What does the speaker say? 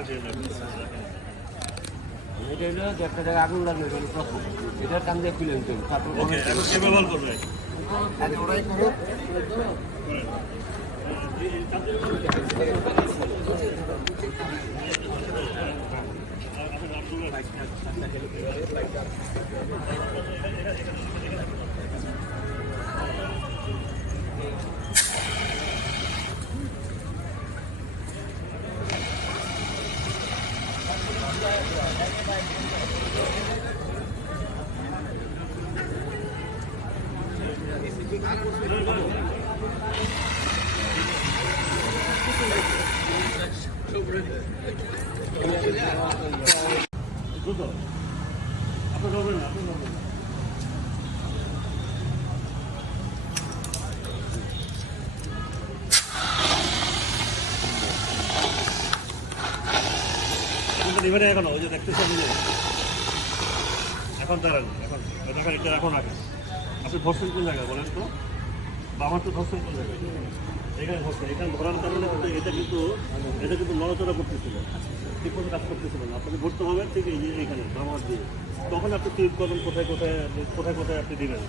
এটা হলো যে একটা জায়গায় আগুন লাগলো প্রথম এটার কান দিয়ে খুলে নিতে হবে তারপর ব্যবহার করবে ওরাই করো আপনার ধরবেন না আপনি ধরবেন না এবারে এখন ওই যে দেখতেছেন এখন দাঁড়ান এখন এটা এখন আগে আপনি ধরছেন কোন জায়গায় বলেন তো বা আমার তো ধরছেন কোন জায়গায় এখানে ধরছেন এখানে ধরার কারণে এটা কিন্তু নড়াচড়া করতেছিল ঠিক মতো কাজ করতেছিল না আপনাকে ধরতে হবে ঠিক এইখানে ব্যবহার দিয়ে তখন আপনি ঠিক করবেন কোথায় কোথায় আপনি দিবেন